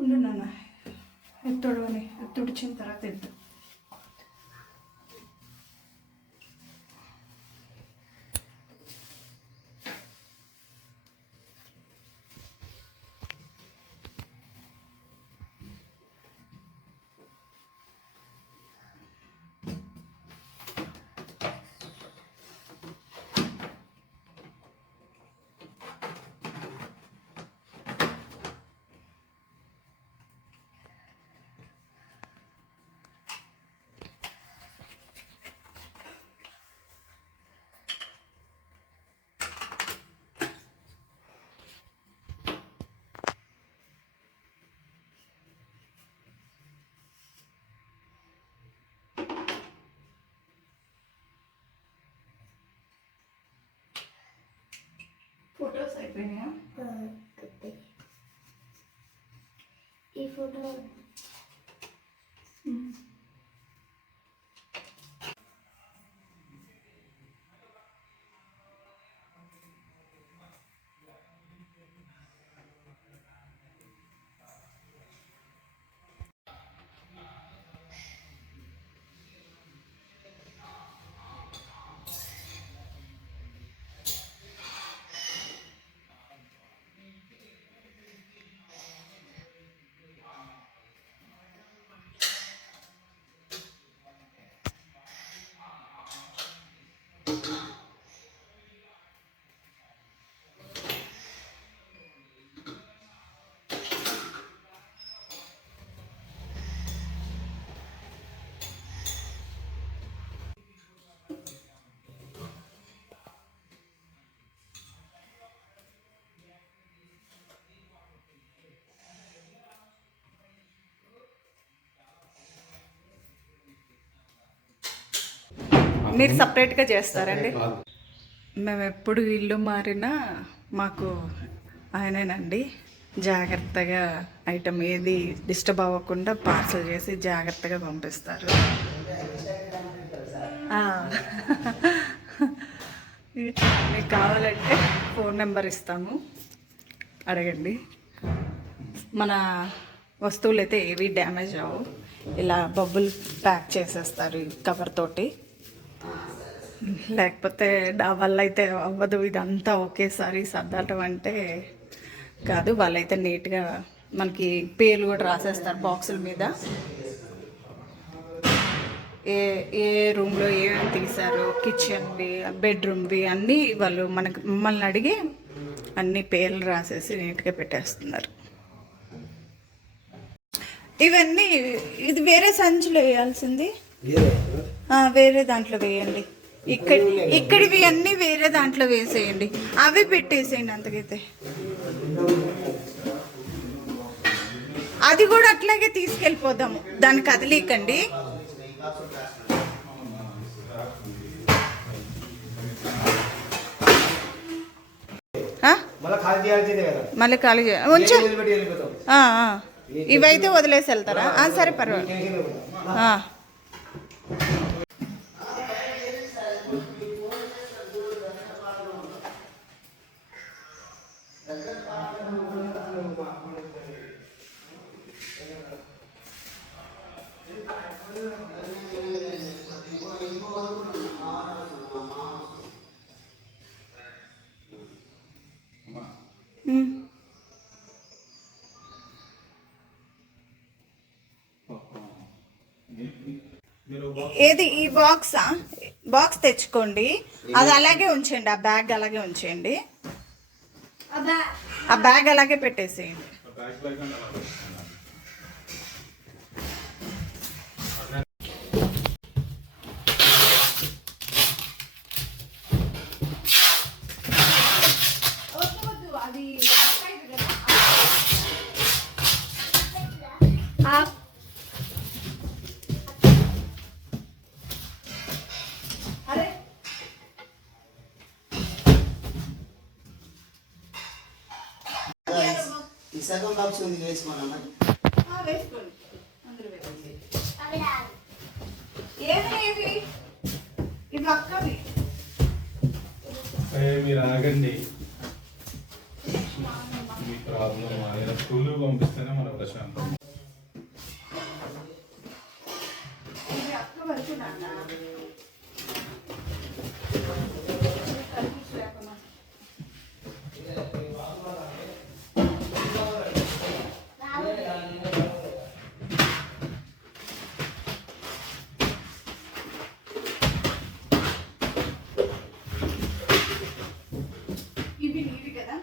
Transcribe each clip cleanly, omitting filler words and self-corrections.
ఉండు నాన్న, తుడిచిన తర్వాత ఎత్తు. ఫోటోస్ అయిపోయినాయా? ఈ ఫోటో మీరు సపరేట్గా చేస్తారండి? మేము ఎప్పుడు ఇల్లు మారినా మాకు ఆయనేనండి జాగ్రత్తగా ఐటమ్ ఏది డిస్టర్బ్ అవ్వకుండా పార్సల్ చేసి జాగ్రత్తగా పంపిస్తారు. మీకు కావాలంటే ఫోన్ నెంబర్ ఇస్తాము, అడగండి. మన వస్తువులు అయితే ఏవి డ్యామేజ్ అవ్వవు. ఇలా బబుల్ ప్యాక్ చేసేస్తారు ఈ కవర్ తోటి. లేకపోతే వల్ల అయితే అవ్వదు, ఇదంతా ఒకేసారి సర్దటం అంటే కాదు. వాళ్ళైతే నీట్గా మనకి పేర్లు కూడా రాసేస్తారు బాక్సుల మీద. ఏ ఏ రూమ్లో ఏమేమి తీశారు, కిచెన్వి, బెడ్రూమ్వి అన్నీ వాళ్ళు మమ్మల్ని అడిగి అన్ని పేర్లు రాసేసి నీట్గా పెట్టేస్తున్నారు. ఇవన్నీ ఇది వేరే సంచిలో వేయాల్సింది, వేరే దాంట్లో వేయండి. ఇక్కడివి అన్నీ వేరే దాంట్లో వేసేయండి, అవి పెట్టేసేయండి. అంతకైతే అది కూడా అట్లాగే తీసుకెళ్ళిపోదాము, దాన్ని కదిలీకండి. మళ్ళీ ఖాళీ ఉంచా. ఇవైతే వదిలేసి వెళ్తారా? సరే, పర్వాలేదు. ఏది ఈ బాక్స్ తెచ్చుకోండి, అది అలాగే ఉంచండి. ఆ బ్యాగ్ అలాగే ఉంచేయండి, ఆ బ్యాగ్ అలాగే పెట్టేసేయండి. సగం బాక్స్ ఉంది వేసుకోనమ్మా. వేసుకోండి అందరూ వేసుకోండి. అవి రాదు. ఏవి ఇవి అక్కవి. మీరు ఆగండి. మీ ప్రాబ్లం ఆయన స్కూల్కి పంపిస్తేనే మన ప్రశాంతం. ఇది అక్క వరకు నాన్న. ఇవి నీవి కదా.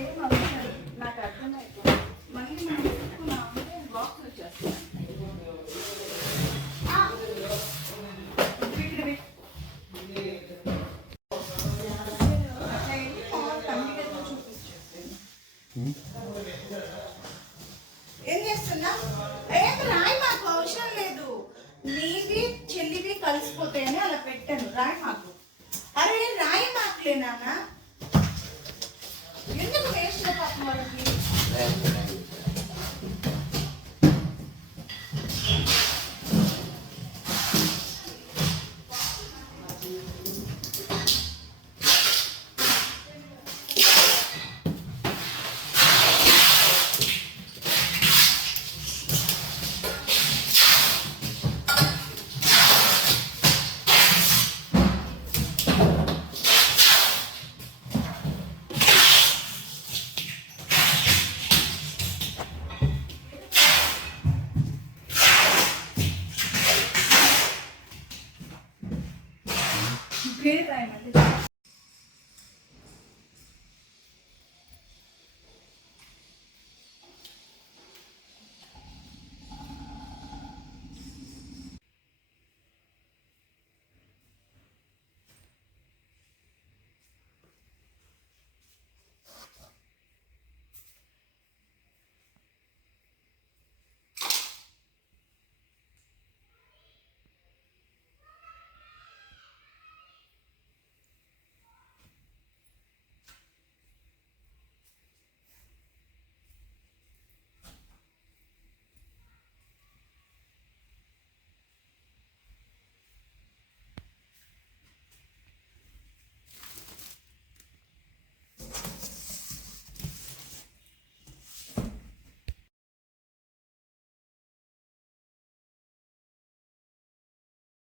ఏం అవసరం లేదు. నాకు అర్థమైపోయింది. మళ్ళీ మనం పెట్టుకున్నామంటే బాక్స్ వచ్చేస్తాయి. వీటిని ఏం చేస్తున్నా? ఏం రాయి మాకు అవసరం లేదు. నీవి చెల్లివి కలిసిపోతాయని అలా పెట్టాను. రాయి మాకు. అరే రాయి మాకులే నాన్న. ఎందుకు వేస్ట్ పాపం వాళ్ళకి? పేరు రాయి